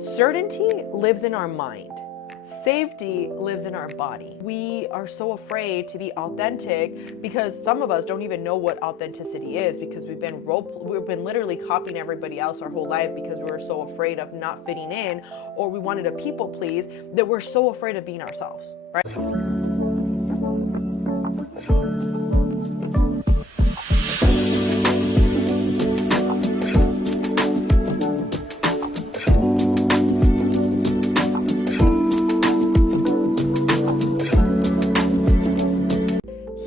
Certainty lives in our mind. Safety lives in our body. We are so afraid to be authentic because some of us don't even know what authenticity is, because we've been literally copying everybody else our whole life because we were so afraid of not fitting in, or we wanted to people please that we're so afraid of being ourselves, right?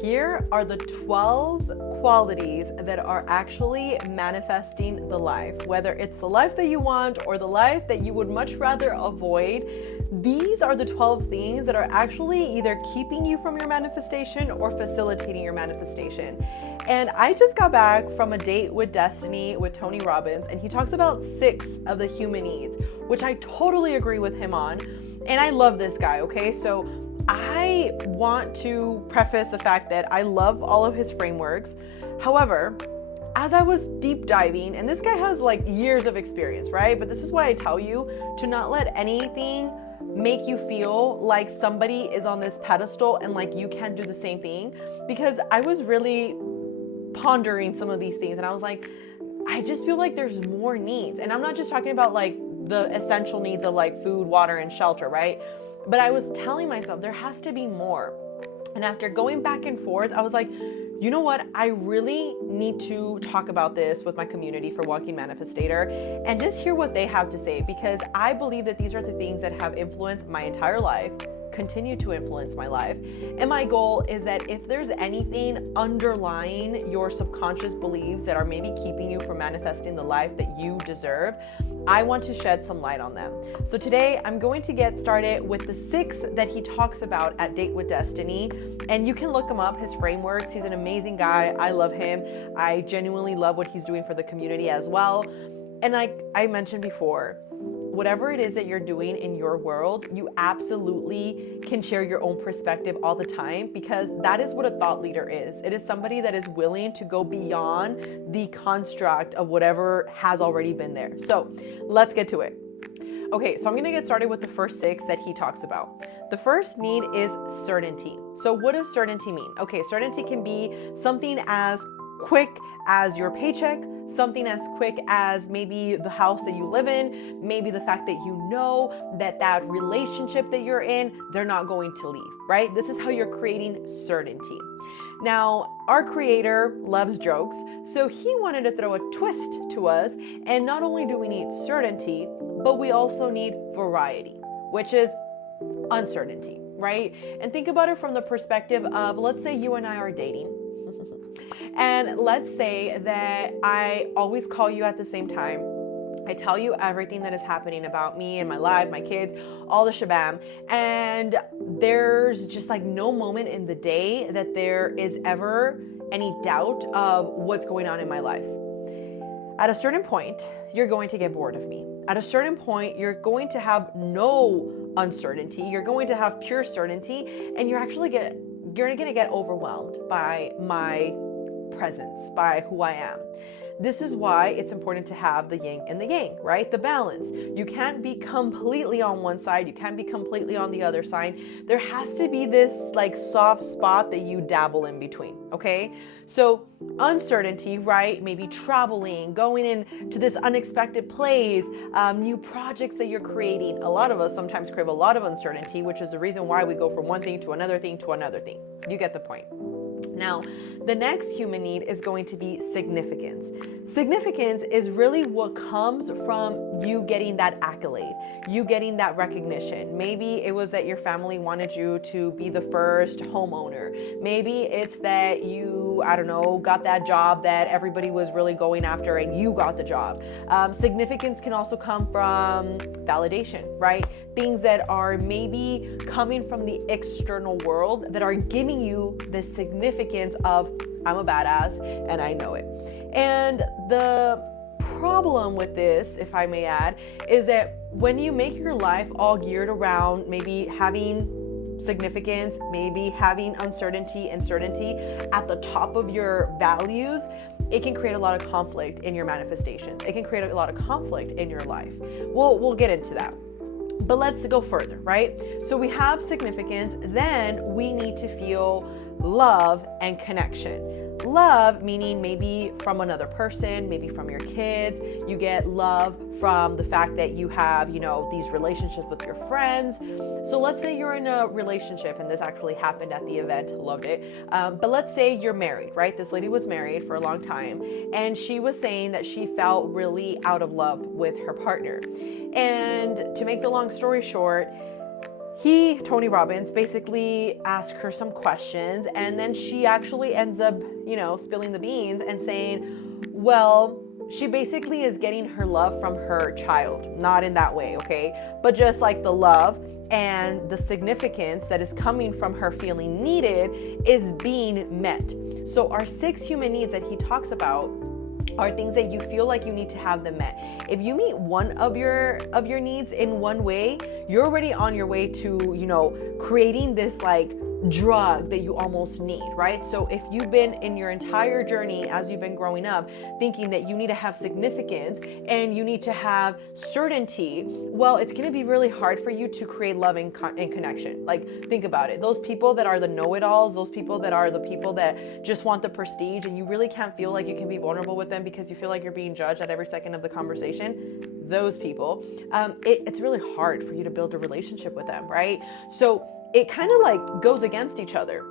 Here are the 12 qualities that are actually manifesting the life, whether it's the life that you want or the life that you would much rather avoid. These are the 12 things that are actually either keeping you from your manifestation or facilitating your manifestation. And I just got back from a date with Destiny with Tony Robbins, and he talks about 6 of the human needs, which I totally agree with him on. And I love this guy, okay? So I want to preface the fact that I love all of his frameworks. However, as I was deep diving, and this guy has like years of experience, right? But this is why I tell you to not let anything make you feel like somebody is on this pedestal and like you can't do the same thing. Because I was really pondering some of these things and I was like, I just feel like there's more needs. And I'm not just talking about like the essential needs of like food, water, and shelter, right? But I was telling myself there has to be more. And after going back and forth, I was like, you know what? I really need to talk about this with my community for Walking Manifestator and just hear what they have to say, because I believe that these are the things that have influenced my entire life, continue to influence my life. And my goal is that if there's anything underlying your subconscious beliefs that are maybe keeping you from manifesting the life that you deserve, I want to shed some light on them. So today I'm going to get started with the 6 that he talks about at Date with Destiny. And you can look him up, his frameworks. He's an amazing guy. I love him. I genuinely love what he's doing for the community as well. And like I mentioned before, whatever it is that you're doing in your world, you absolutely can share your own perspective all the time, because that is what a thought leader is. It is somebody that is willing to go beyond the construct of whatever has already been there. So let's get to it. Okay, so I'm gonna get started with the first 6 that he talks about. The first need is certainty. So what does certainty mean? Okay, certainty can be something as quick as your paycheck, something as quick as maybe the house that you live in, maybe the fact that you know that that relationship that you're in, they're not going to leave, right? This is how you're creating certainty. Now, our creator loves jokes, so he wanted to throw a twist to us, and not only do we need certainty, but we also need variety, which is uncertainty, right? And think about it from the perspective of, let's say you and I are dating. And let's say that I always call you at the same time. I tell you everything that is happening about me and my life, my kids, all the shabam. And there's just like no moment in the day that there is ever any doubt of what's going on in my life. At a certain point, you're going to get bored of me. At a certain point, you're going to have no uncertainty. You're going to have pure certainty, and you're going to get overwhelmed by my presence, by who I am. This is why it's important to have the yin and the yang, right? The balance. You can't be completely on one side. You can't be completely on the other side. There has to be this like soft spot that you dabble in between, okay? So uncertainty, right? Maybe traveling, going into this unexpected place, new projects that you're creating. A lot of us sometimes crave a lot of uncertainty, which is the reason why we go from one thing to another thing to another thing. You get the point. Now, the next human need is going to be significance. Significance is really what comes from you getting that accolade, you getting that recognition. Maybe it was that your family wanted you to be the first homeowner. Maybe it's that you, I don't know, got that job that everybody was really going after and you got the job. Significance can also come from validation, right? Things that are maybe coming from the external world that are giving you the significance of, I'm a badass and I know it. And the problem with this, if I may add, is that when you make your life all geared around maybe having significance, maybe having uncertainty and certainty at the top of your values, it can create a lot of conflict in your manifestations. It can create a lot of conflict in your life. We'll get into that. But let's go further, right? So we have significance, then we need to feel love and connection. Love meaning maybe from another person, maybe from your kids. You get love from the fact that you have, these relationships with your friends. So let's say you're in a relationship, and this actually happened at the event, loved it. But let's say you're married, right? This lady was married for a long time, and she was saying that she felt really out of love with her partner. And to make the long story short, Tony Robbins, basically asked her some questions, and then she actually ends up, spilling the beans and saying, well, she basically is getting her love from her child. Not in that way, okay? But just like the love and the significance that is coming from her feeling needed is being met. So our 6 human needs that he talks about are things that you feel like you need to have them met. If you meet one of your needs in one way, you're already on your way to, creating this like drug that you almost need, right? So if you've been in your entire journey as you've been growing up thinking that you need to have significance and you need to have certainty, well, it's going to be really hard for you to create love and connection. Like, think about it. Those people that are the know-it-alls, those people that are the people that just want the prestige, and you really can't feel like you can be vulnerable with them because you feel like you're being judged at every second of the conversation. Those people, it's really hard for you to build a relationship with them, right? So it kind of like goes against each other,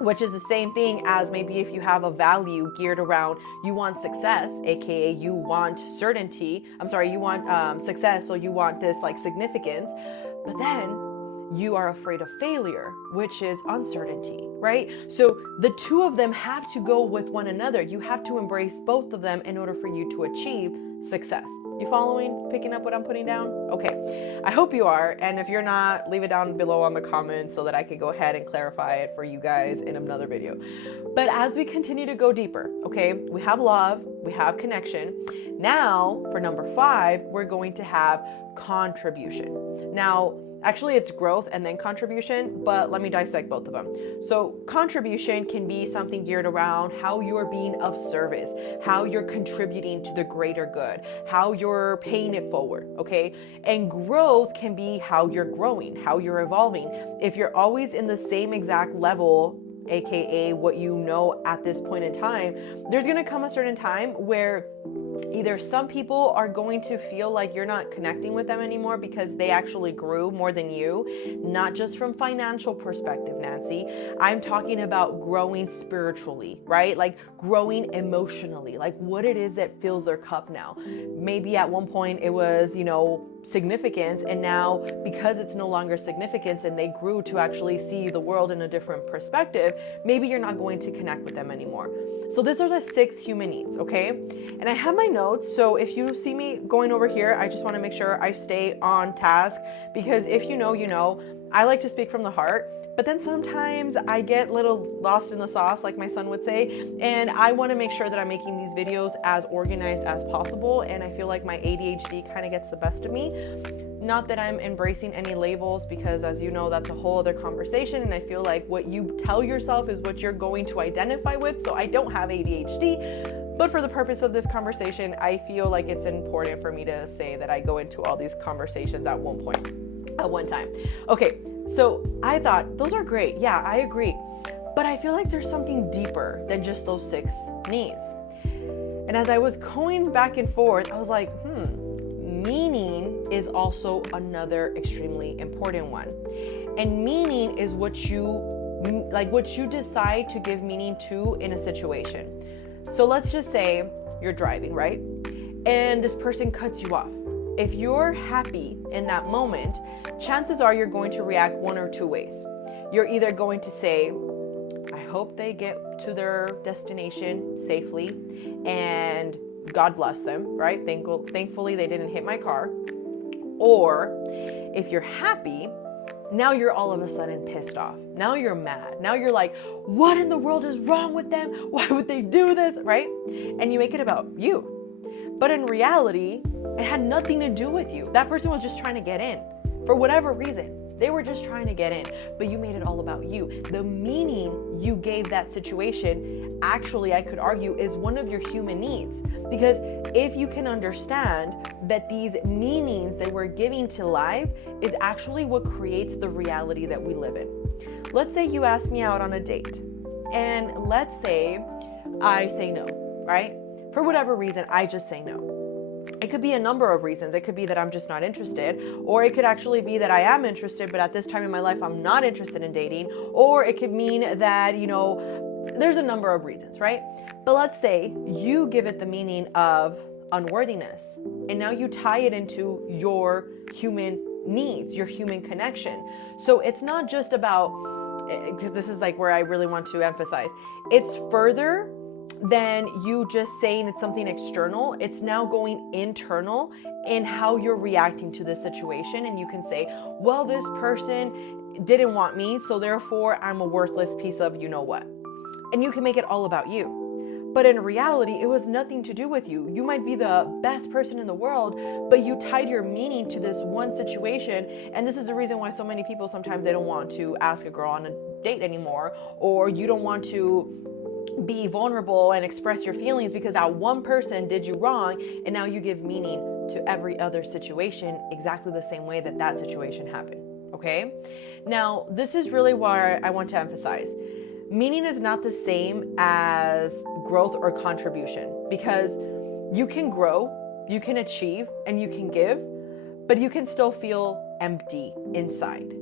which is the same thing as maybe if you have a value geared around you want success, aka you want certainty. You want success, so you want this like significance, but then you are afraid of failure, which is uncertainty, right? So the two of them have to go with one another. You have to embrace both of them in order for you to achieve success. You following? Picking up what I'm putting down? Okay. I hope you are. And if you're not, leave it down below on the comments so that I can go ahead and clarify it for you guys in another video. But as we continue to go deeper, okay, we have love, we have connection. Now, for number 5, we're going to have contribution. Now, actually, it's growth and then contribution, but let me dissect both of them. So contribution can be something geared around how you're being of service, how you're contributing to the greater good, how you're paying it forward, okay? And growth can be how you're growing, how you're evolving. If you're always in the same exact level, aka what you know at this point in time, there's gonna come a certain time where either some people are going to feel like you're not connecting with them anymore because they actually grew more than you, not just from financial perspective, Nancy. I'm talking about growing spiritually, right? Like growing emotionally, like what it is that fills their cup now. Maybe at one point it was, significance, and now because it's no longer significance and they grew to actually see the world in a different perspective, maybe you're not going to connect with them anymore. So these are the 6 human needs, okay? And I have my notes, so if you see me going over here, I just want to make sure I stay on task, because if you know, you know. I like to speak from the heart, but then sometimes I get a little lost in the sauce, like my son would say, and I want to make sure that I'm making these videos as organized as possible, and I feel like my ADHD kind of gets the best of me. Not that I'm embracing any labels, because as you know, that's a whole other conversation, and I feel like what you tell yourself is what you're going to identify with, so I don't have ADHD, but for the purpose of this conversation, I feel like it's important for me to say that I go into all these conversations at one time. Okay, so I thought, those are great, yeah, I agree, but I feel like there's something deeper than just those 6 needs. And as I was going back and forth, I was like, meaning is also another extremely important one. And meaning is what you decide to give meaning to in a situation. So let's just say you're driving, right? And this person cuts you off. If you're happy in that moment, chances are you're going to react one or 2 ways. You're either going to say, I hope they get to their destination safely and God bless them, right? Thankfully they didn't hit my car. Or if you're happy, now you're all of a sudden pissed off. Now you're mad. Now you're like, what in the world is wrong with them? Why would they do this, right? And you make it about you. But in reality, it had nothing to do with you. That person was just trying to get in for whatever reason. They were just trying to get in, but you made it all about you. The meaning you gave that situation, actually, I could argue, is one of your human needs. Because if you can understand that these meanings that we're giving to life is actually what creates the reality that we live in. Let's say you ask me out on a date, and let's say I say no, right? For whatever reason, I just say no. It could be a number of reasons. It could be that I'm just not interested, or it could actually be that I am interested, but at this time in my life, I'm not interested in dating, or it could mean that, there's a number of reasons, right? But let's say you give it the meaning of unworthiness, and now you tie it into your human needs, your human connection. So it's not just about, because this is like where I really want to emphasize, it's further than you just saying it's something external. It's now going internal in how you're reacting to this situation. And you can say, well, this person didn't want me, so therefore I'm a worthless piece of you know what. And you can make it all about you. But in reality, it was nothing to do with you. You might be the best person in the world, but you tied your meaning to this one situation. And this is the reason why so many people, sometimes they don't want to ask a girl on a date anymore, or you don't want to be vulnerable and express your feelings because that one person did you wrong, and now you give meaning to every other situation exactly the same way that that situation happened. Okay? Now, this is really why I want to emphasize. Meaning is not the same as growth or contribution, because you can grow, you can achieve, and you can give, but you can still feel empty inside.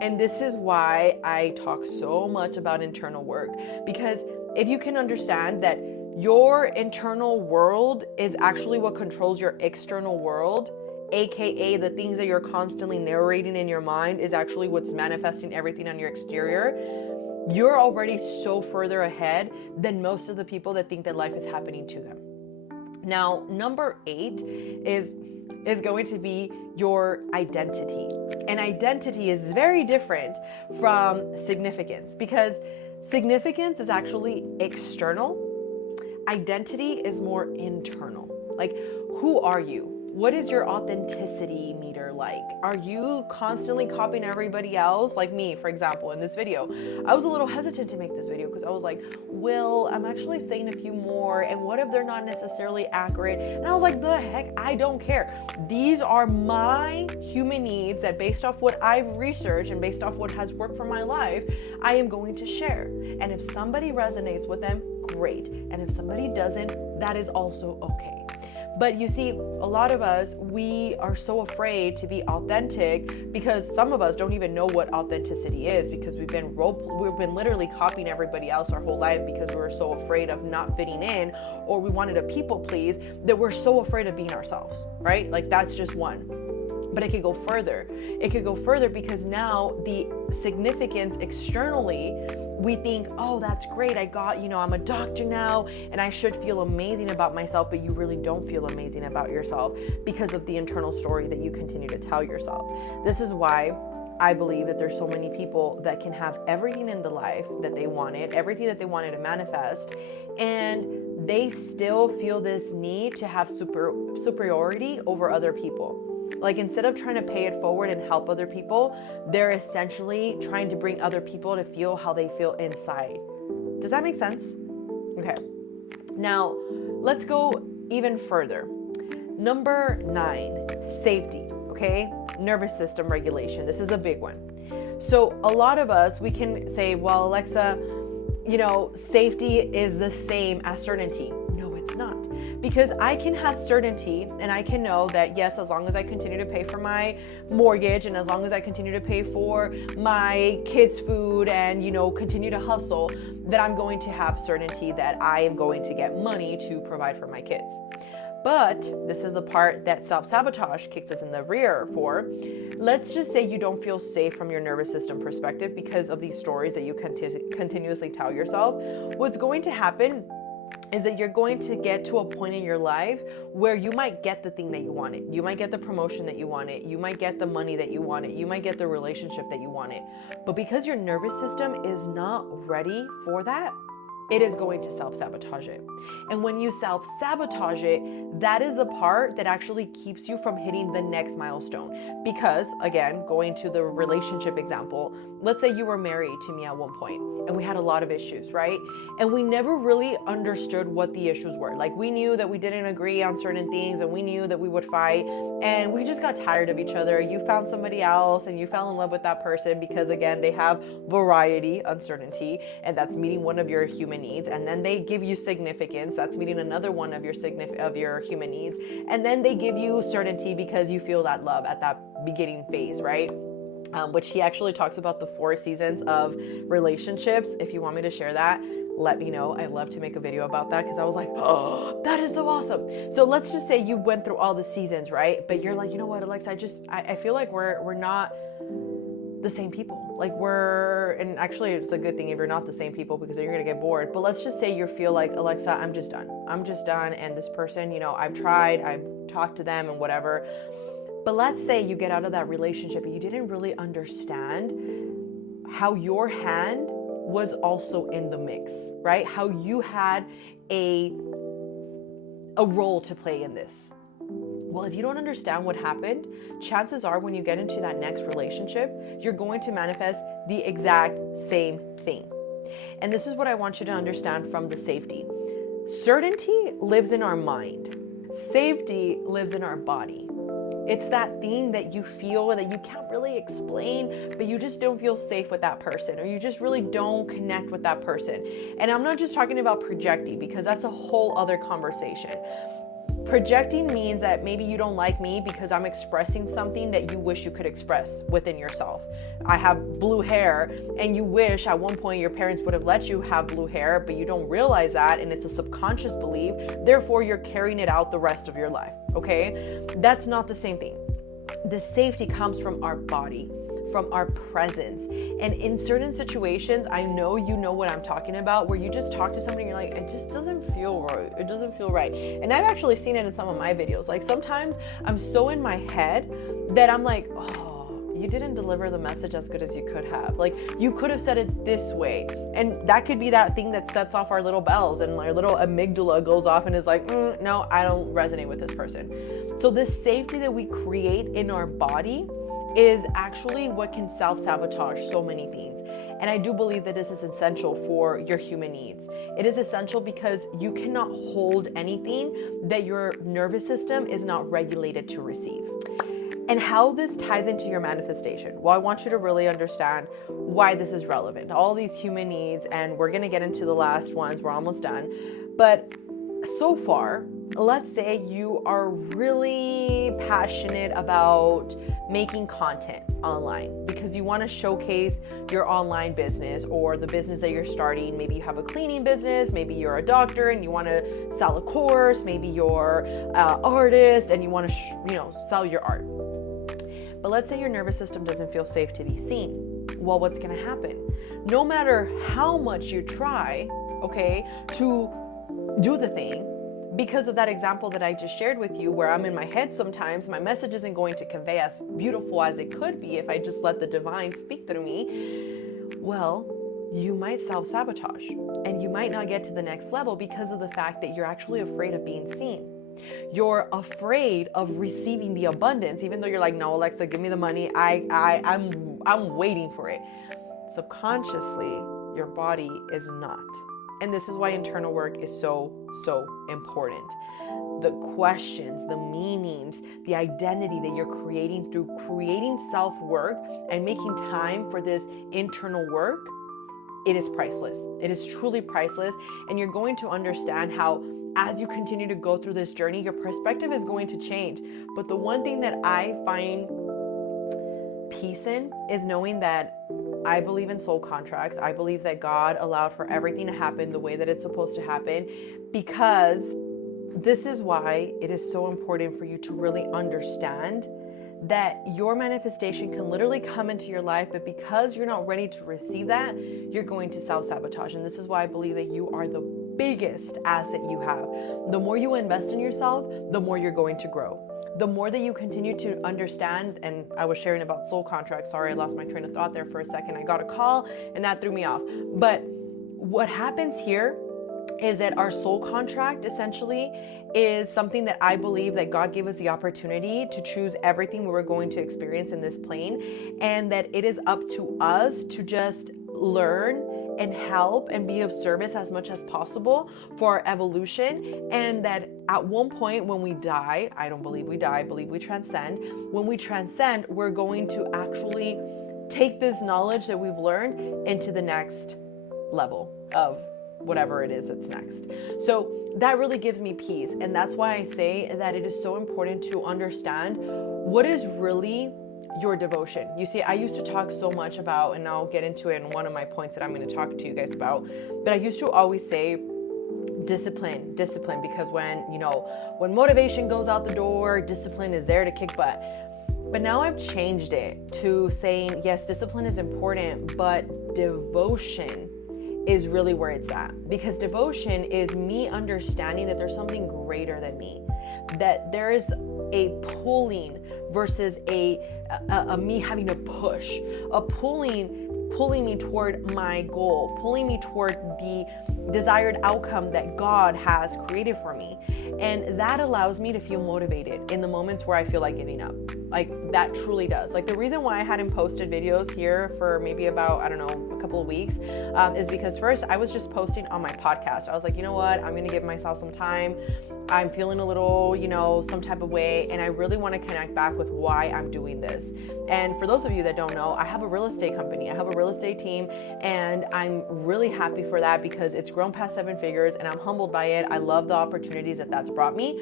And this is why I talk so much about internal work, because if you can understand that your internal world is actually what controls your external world, aka the things that you're constantly narrating in your mind is actually what's manifesting everything on your exterior, you're already so further ahead than most of the people that think that life is happening to them. Now, number 8 is going to be your identity. And identity is very different from significance, because significance is actually external. Identity is more internal. Like, who are you? What is your authenticity meter like? Are you constantly copying everybody else? Like me, for example, in this video, I was a little hesitant to make this video because I was like, well, I'm actually saying a few more, and what if they're not necessarily accurate? And I was like, the heck, I don't care. These are my human needs that, based off what I've researched and based off what has worked for my life, I am going to share. And if somebody resonates with them, great. And if somebody doesn't, that is also okay. But you see, a lot of us, we are so afraid to be authentic because some of us don't even know what authenticity is, because we've been literally copying everybody else our whole life because we were so afraid of not fitting in, or we wanted to people please that we're so afraid of being ourselves, right? Like, that's just one. But it could go further. It could go further because now the significance externally, we think, oh, that's great. I'm a doctor now and I should feel amazing about myself, but you really don't feel amazing about yourself because of the internal story that you continue to tell yourself. This is why I believe that there's so many people that can have everything in the life that they wanted, everything that they wanted to manifest, and they still feel this need to have superiority over other people. Like, instead of trying to pay it forward and help other people, they're essentially trying to bring other people to feel how they feel inside. Does that make sense? Okay. Now, let's go even further. Number 9, safety, okay? Nervous system regulation. This is a big one. So a lot of us, we can say, well, Alexa, safety is the same as certainty. No, it's not. Because I can have certainty and I can know that, yes, as long as I continue to pay for my mortgage and as long as I continue to pay for my kids' food and, continue to hustle, that I'm going to have certainty that I am going to get money to provide for my kids. But this is the part that self-sabotage kicks us in the rear for. Let's just say you don't feel safe from your nervous system perspective because of these stories that you continuously tell yourself. What's going to happen is that you're going to get to a point in your life where you might get the thing that you wanted. You might get the promotion that you wanted. You might get the money that you wanted. You might get the relationship that you wanted. But because your nervous system is not ready for that, it is going to self-sabotage it. And when you self-sabotage it, that is the part that actually keeps you from hitting the next milestone. Because again, going to the relationship example, let's say you were married to me at one point and we had a lot of issues, right? And we never really understood what the issues were. Like, we knew that we didn't agree on certain things and we knew that we would fight, and we just got tired of each other. You found somebody else and you fell in love with that person because, again, they have variety, uncertainty, and that's meeting one of your human needs. And then they give you significance, that's meeting another one of your human needs. And then they give you certainty because you feel that love at that beginning phase, right? Which he actually talks about the 4 seasons of relationships. If you want me to share that, let me know. I'd love to make a video about that, because I was like, oh, that is so awesome. So let's just say you went through all the seasons, right? But you're like, you know what, Alexa, I feel like we're not the same people. Like, and actually it's a good thing if you're not the same people, because then you're gonna get bored. But let's just say you feel like, Alexa, I'm just done. And this person, I've tried, I've talked to them and whatever. But let's say you get out of that relationship and you didn't really understand how your hand was also in the mix, right? How you had a role to play in this. Well, if you don't understand what happened, chances are when you get into that next relationship, you're going to manifest the exact same thing. And this is what I want you to understand from the safety. Certainty lives in our mind. Safety lives in our body. It's that thing that you feel that you can't really explain, but you just don't feel safe with that person, or you just really don't connect with that person. And I'm not just talking about projecting, because that's a whole other conversation. Projecting means that maybe you don't like me because I'm expressing something that you wish you could express within yourself. I have blue hair, and you wish at one point your parents would have let you have blue hair, but you don't realize that, and it's a subconscious belief. Therefore, you're carrying it out the rest of your life, okay? That's not the same thing. The safety comes from our body, from our presence. And in certain situations, I know you know what I'm talking about, where you just talk to somebody and you're like, it just doesn't feel right. It doesn't feel right. And I've actually seen it in some of my videos. Like, sometimes I'm so in my head that I'm like, oh, you didn't deliver the message as good as you could have. Like, you could have said it this way. And that could be that thing that sets off our little bells, and our little amygdala goes off and is like, no, I don't resonate with this person. So this safety that we create in our body is actually what can self-sabotage so many things. And I do believe that this is essential for your human needs. It is essential because you cannot hold anything that your nervous system is not regulated to receive. And how this ties into your manifestation. Well, I want you to really understand why this is relevant. All these human needs, and we're gonna get into the last ones, we're almost done. But so far, let's say you are really passionate about making content online because you want to showcase your online business or the business that you're starting. Maybe you have a cleaning business, maybe you're a doctor and you want to sell a course, maybe you're an artist and you want to sell your art. But let's say your nervous system doesn't feel safe to be seen. Well, what's going to happen? No matter how much you try, to do the thing, because of that example that I just shared with you, where I'm in my head sometimes, my message isn't going to convey as beautiful as it could be if I just let the divine speak through me. Well, you might self-sabotage and you might not get to the next level because of the fact that you're actually afraid of being seen. You're afraid of receiving the abundance, even though you're like, no, Alexa, give me the money. I'm waiting for it. Subconsciously, your body is not. And this is why internal work is so important. The questions, the meanings, the identity that you're creating through creating self-work and making time for this internal work, it is priceless. It is truly priceless. And you're going to understand how, as you continue to go through this journey, your perspective is going to change. But the one thing that I find peace in is knowing that I believe in soul contracts. I believe that God allowed for everything to happen the way that it's supposed to happen, because this is why it is so important for you to really understand that your manifestation can literally come into your life, but because you're not ready to receive that, you're going to self-sabotage. And this is why I believe that you are the biggest asset you have. The more you invest in yourself, the more you're going to grow. The more that you continue to understand, and I was sharing about soul contracts. Sorry, I lost my train of thought there for a second. I got a call and that threw me off. But what happens here is that our soul contract essentially is something that I believe that God gave us the opportunity to choose everything we were going to experience in this plane, and that it is up to us to just learn and help and be of service as much as possible for our evolution. And that at one point when we die, I don't believe we die, I believe we transcend. When we transcend, we're going to actually take this knowledge that we've learned into the next level of whatever it is that's next. So that really gives me peace. And that's why I say that it is so important to understand what is really your devotion. You see, I used to talk so much about, and I'll get into it in one of my points that I'm going to talk to you guys about, but I used to always say discipline, because when motivation goes out the door, discipline is there to kick butt. But now I've changed it to saying, yes, discipline is important, but devotion is really where it's at. Because devotion is me understanding that there's something greater than me, that there is a pulling versus a me having to push, a pulling me toward my goal, pulling me toward the desired outcome that God has created for me. And that allows me to feel motivated in the moments where I feel like giving up. Like, that truly does. Like, the reason why I hadn't posted videos here for maybe about, I don't know, a couple of weeks is because first I was just posting on my podcast. I was like, you know what? I'm going to give myself some time. I'm feeling a little, some type of way, and I really want to connect back with why I'm doing this. And for those of you that don't know, I have a real estate company. I have a real estate team, and I'm really happy for that because it's grown past 7 figures, and I'm humbled by it. I love the opportunities that that's brought me.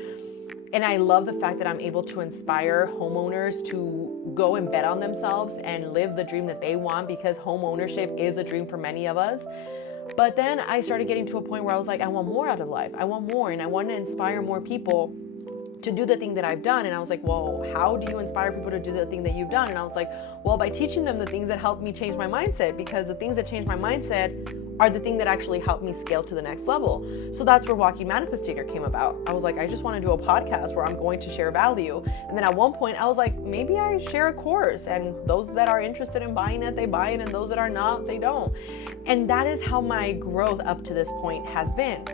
And I love the fact that I'm able to inspire homeowners to go and bet on themselves and live the dream that they want, because home ownership is a dream for many of us. But then I started getting to a point where I was like, I want more out of life. I want more, and I want to inspire more people to do the thing that I've done. And I was like, well, how do you inspire people to do the thing that you've done? And I was like, well, by teaching them the things that helped me change my mindset, because the things that changed my mindset are the thing that actually helped me scale to the next level. So that's where Walking Manifestator came about. I was like, I just want to do a podcast where I'm going to share value. And then at one point I was like, maybe I share a course, and those that are interested in buying it, they buy it, and those that are not, they don't. And that is how my growth up to this point has been.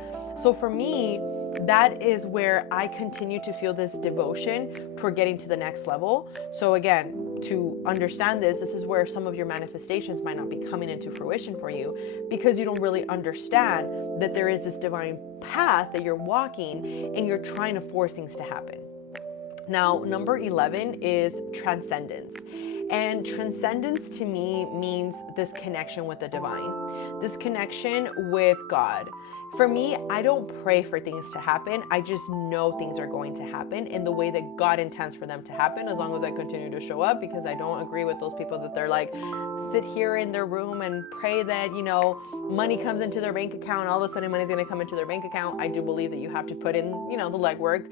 So for me, that is where I continue to feel this devotion toward getting to the next level. So again, to understand this is where some of your manifestations might not be coming into fruition for you, because you don't really understand that there is this divine path that you're walking and you're trying to force things to happen. Now, number 11 is transcendence. And transcendence to me means this connection with the divine, this connection with God. For me, I don't pray for things to happen. I just know things are going to happen in the way that God intends for them to happen, as long as I continue to show up, because I don't agree with those people that they're like, sit here in their room and pray that, money comes into their bank account. All of a sudden money's going to come into their bank account. I do believe that you have to put in, the legwork.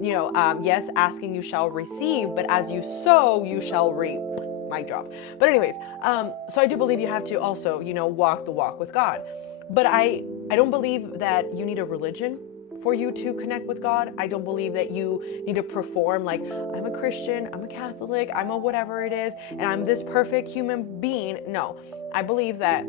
Yes, asking you shall receive, but as you sow, you shall reap. My job. But anyways, so I do believe you have to also, walk the walk with God. But I don't believe that you need a religion for you to connect with God. I don't believe that you need to perform like, I'm a Christian, I'm a Catholic, I'm a whatever it is, and I'm this perfect human being. No, I believe that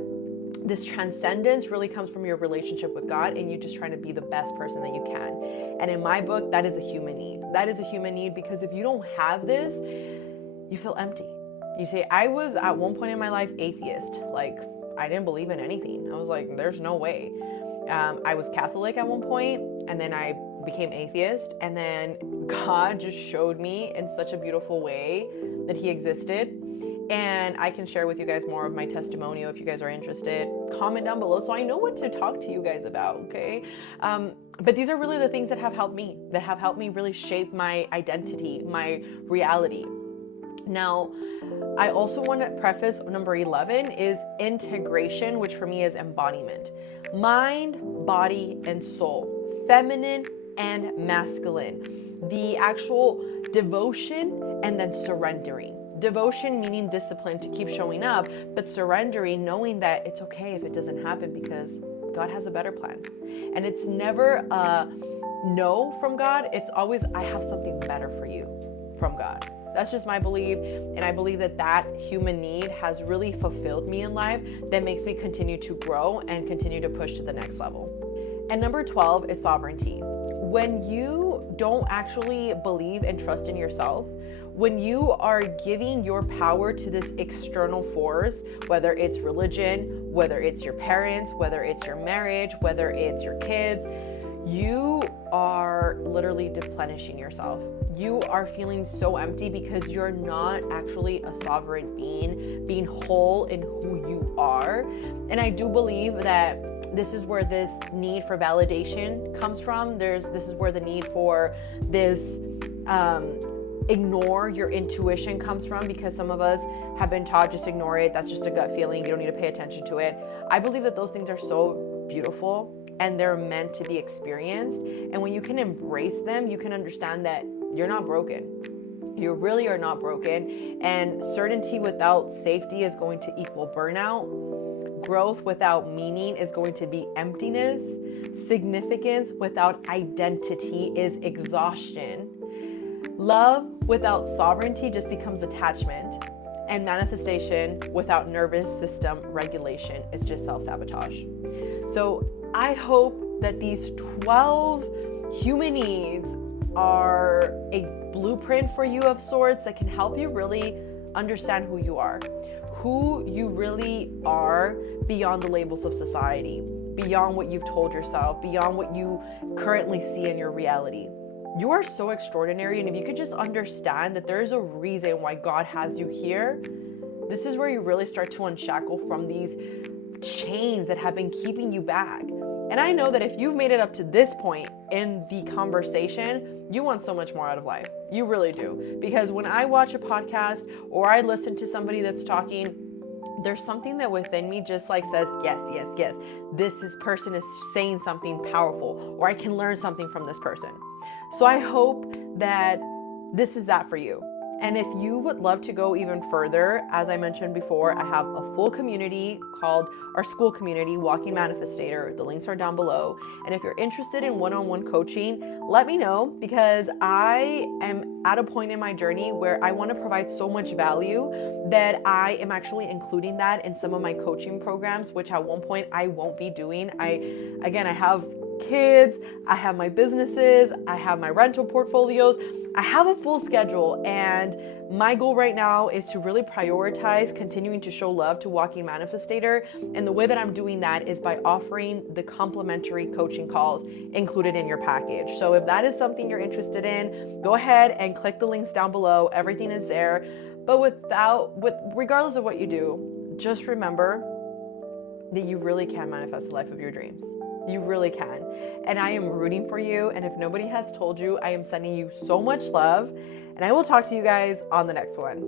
this transcendence really comes from your relationship with God, and you just trying to be the best person that you can. And in my book, that is a human need. That is a human need, because if you don't have this, you feel empty. You see, I was at one point in my life atheist. Like, I didn't believe in anything. I was like, there's no way. I was Catholic at one point, and then I became atheist, and then God just showed me in such a beautiful way that he existed. And I can share with you guys more of my testimonial if you guys are interested. Comment down below so I know what to talk to you guys about, okay? But these are really the things that have helped me really shape my identity, my reality. Now, I also want to preface number 11 is integration, which for me is embodiment. Mind, body, and soul. Feminine and masculine. The actual devotion and then surrendering. Devotion meaning discipline to keep showing up, but surrendering knowing that it's okay if it doesn't happen because God has a better plan. And it's never a no from God. It's always, I have something better for you from God. That's just my belief. And I believe that that human need has really fulfilled me in life, that makes me continue to grow and continue to push to the next level. And number 12 is sovereignty. When you don't actually believe and trust in yourself, when you are giving your power to this external force, whether it's religion, whether it's your parents, whether it's your marriage, whether it's your kids, you are literally deplenishing yourself. You are feeling so empty because you're not actually a sovereign being whole in who you are. And I do believe that this is where this need for validation comes from. This is where the need for this ignore your intuition comes from, because some of us have been taught just ignore it. That's just a gut feeling. You don't need to pay attention to it. I believe that those things are so beautiful and they're meant to be experienced. And when you can embrace them, you can understand that you're not broken. You really are not broken. And certainty without safety is going to equal burnout. Growth without meaning is going to be emptiness. Significance without identity is exhaustion. Love without sovereignty just becomes attachment. And manifestation without nervous system regulation is just self-sabotage. So I hope that these 12 human needs are a blueprint for you of sorts that can help you really understand who you really are beyond the labels of society, beyond what you've told yourself, beyond what you currently see in your reality. You are so extraordinary, and if you could just understand that there's a reason why God has you here, this is where you really start to unshackle from these chains that have been keeping you back. And I know that if you've made it up to this point in the conversation, you want so much more out of life. You really do. Because when I watch a podcast or I listen to somebody that's talking, there's something that within me just like says, yes, yes, yes, this person is saying something powerful, or I can learn something from this person. So I hope that this is that for you. And if you would love to go even further, as I mentioned before, I have a full community called our school community, Walking Manifestator. The links are down below. And if you're interested in one-on-one coaching, let me know, because I am at a point in my journey where I want to provide so much value that I am actually including that in some of my coaching programs, which at one point I won't be doing. I have kids, I have my businesses, I have my rental portfolios, I have a full schedule, and my goal right now is to really prioritize continuing to show love to Walking Manifestator. And the way that I'm doing that is by offering the complimentary coaching calls included in your package. So if that is something you're interested in, go ahead and click the links down below. Everything is there. But regardless of what you do, just remember that you really can manifest the life of your dreams. You really can. And I am rooting for you. And if nobody has told you, I am sending you so much love. And I will talk to you guys on the next one.